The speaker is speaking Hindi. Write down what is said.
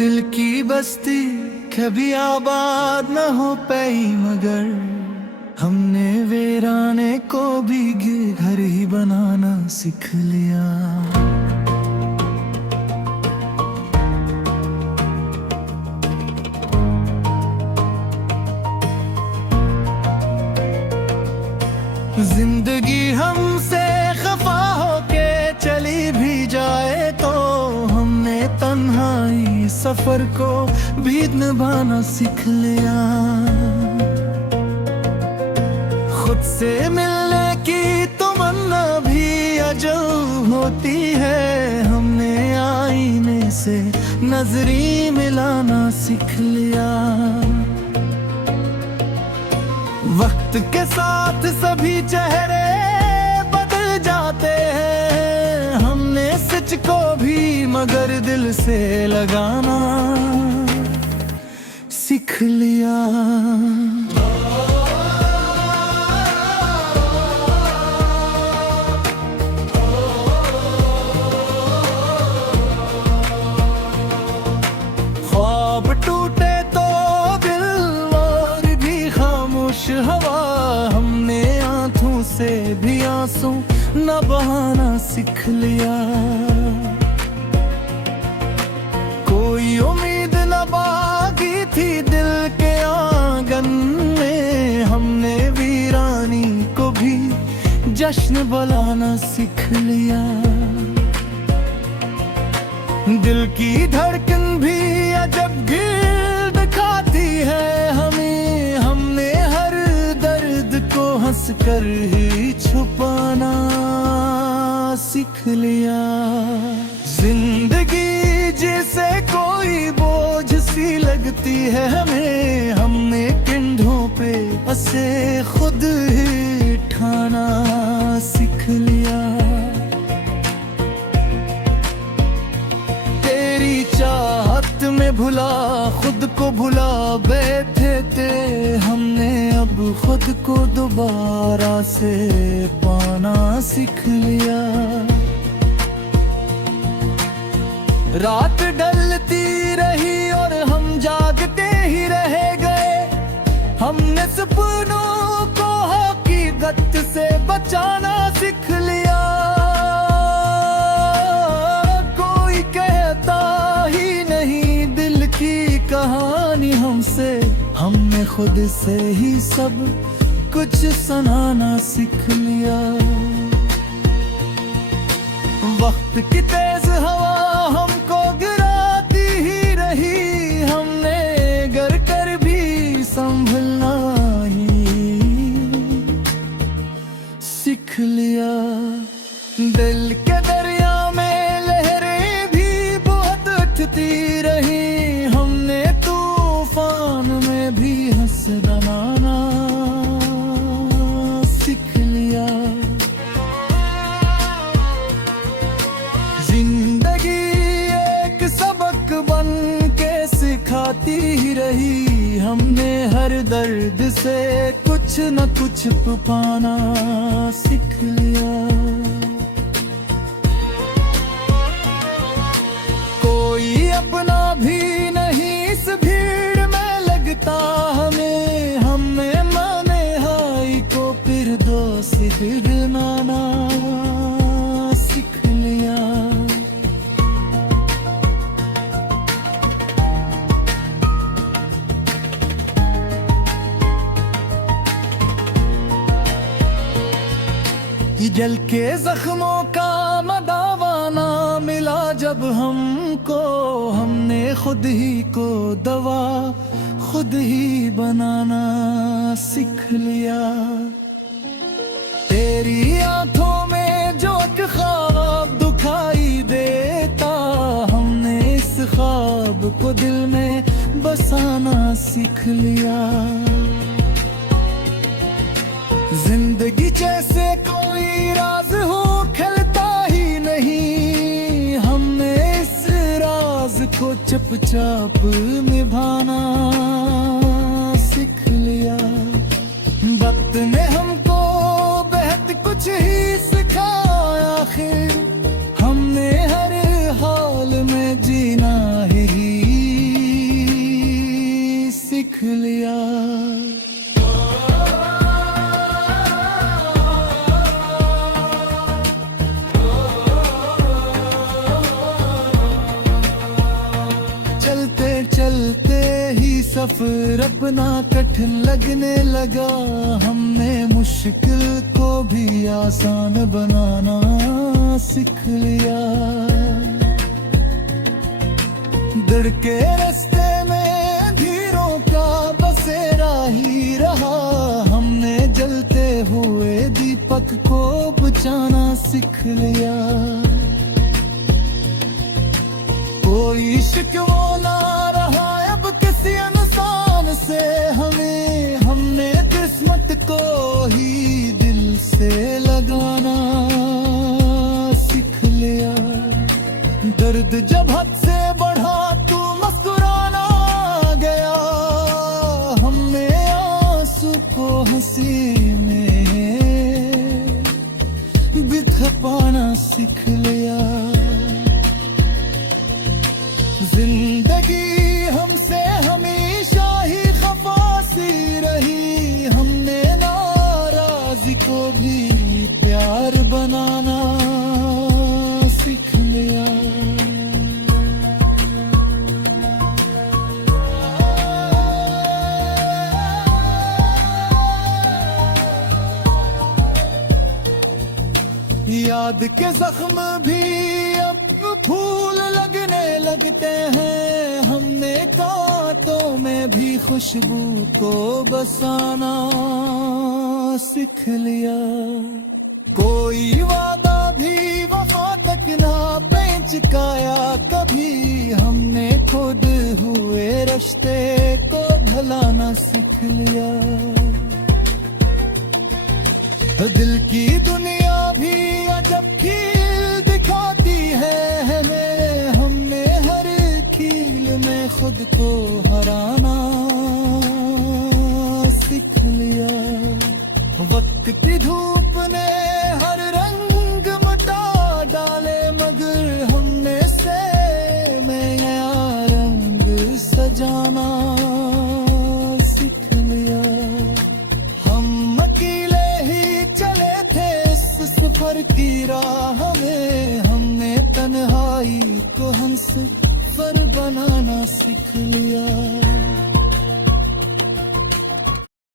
दिल की बस्ती कभी आबाद न हो पाई, मगर हमने वीराने को भी घर ही बनाना सीख लिया। जिंदगी हमसे खफा होके चली भी जाए तो हमने तन्हाई सफर को भी निभाना सीख लिया। खुद से मिलने की तमन्ना भी अजब होती है, हमने आईने से नजरी मिलाना सीख लिया। वक्त के साथ सभी चेहरे बदल जाते हैं, हमने सच को भी मगर दिल से लगाना सीख लिया। ख्वाब टूटे तो दिल और भी खामोश हवा, हमने आंखों से भी आंसू न बहाना सीख लिया। कोई उम्मीद न बाकी थी दिल के आंगन में, हमने वीरानी को भी जश्न बुलाना सीख लिया। दिल की धड़कन भी अजब गिर दिखाती है हमें, हमने हर दर्द को हंस कर ही छुपाना सीख लिया। जिंदगी जैसे कोई बोझ सी लगती है हमें, हमने कंधों पे उसे खुद ही उठाना सीख लिया। चाहत में भुला खुद को भुला बैठे थे, हमने अब खुद को दोबारा से पाना सीख लिया। रात ढलती रही और हम जागते ही रह गए, हमने सपनों को हकीकत से बचाना सीख लिया। कहानी हमने खुद से ही सब कुछ सुनाना सीख लिया। वक्त की तेज हवा हमको गिराती ही रही, हमने गर कर भी संभलना ही सीख लिया। दिल के दरिया में लहरें भी बहुत उठती रही, भी हंस बनाना सीख लिया। जिंदगी एक सबक बन के सिखाती ही रही, हमने हर दर्द से कुछ न कुछ पाना सीख लिया। कोई अपना भी नहीं इस भीड़ में हमें, हमने माने हाई को फिर दोस्त बनाना सीख लिया। जल के जख्मों का मदावाना मिला जब हमको, हमने खुद ही को दवा खुद ही बनाना सीख लिया। तेरी आंखों में जो एक ख्वाब दिखाई देता, हमने इस ख्वाब को दिल में बसाना सीख लिया। जिंदगी जैसे कोई राज हो खलता ही नहीं, हमने इस राज को चुपचाप निभाना सीख लिया। वक्त ने हमको बेहद कुछ ही सिखाया, आखिर हमने हर हाल में जीना ही लिया। चलते चलते ही सफर अपना कठिन लगने लगा, हमने मुश्किल को भी आसान बनाना सीख लिया। दर के रास्ते में धीरों का बसेरा ही रहा, हमने जलते हुए दीपक को बुझाना सीख लिया। कोई शिकवा ना रहा अब किसी इंसान से हमें, हमने किस्मत को ही दिल से लगाना सीख लिया। दर्द जब हद से बढ़ा तू मुस्कुराना गया, हमने आंसू को हंसी में बिखर पाना सीख लिया। जिंदगी हमसे हमेशा ही खफासी रही, हमने नाराजी को भी प्यार बनाना सीख लिया। याद के जख्म भी अब फूल लगने लगते हैं, हमने कांटों में भी खुशबू को बसाना सीख लिया। कोई वादा भी वफा तक ना पेंचकाया कभी, हमने खुद हुए रिश्ते को भुलाना सीख लिया। दिल की दुनिया भी अजब खील दिखाती है हमें, हमने हर खील में खुद को हराना सीख लिया। वक्त की धूप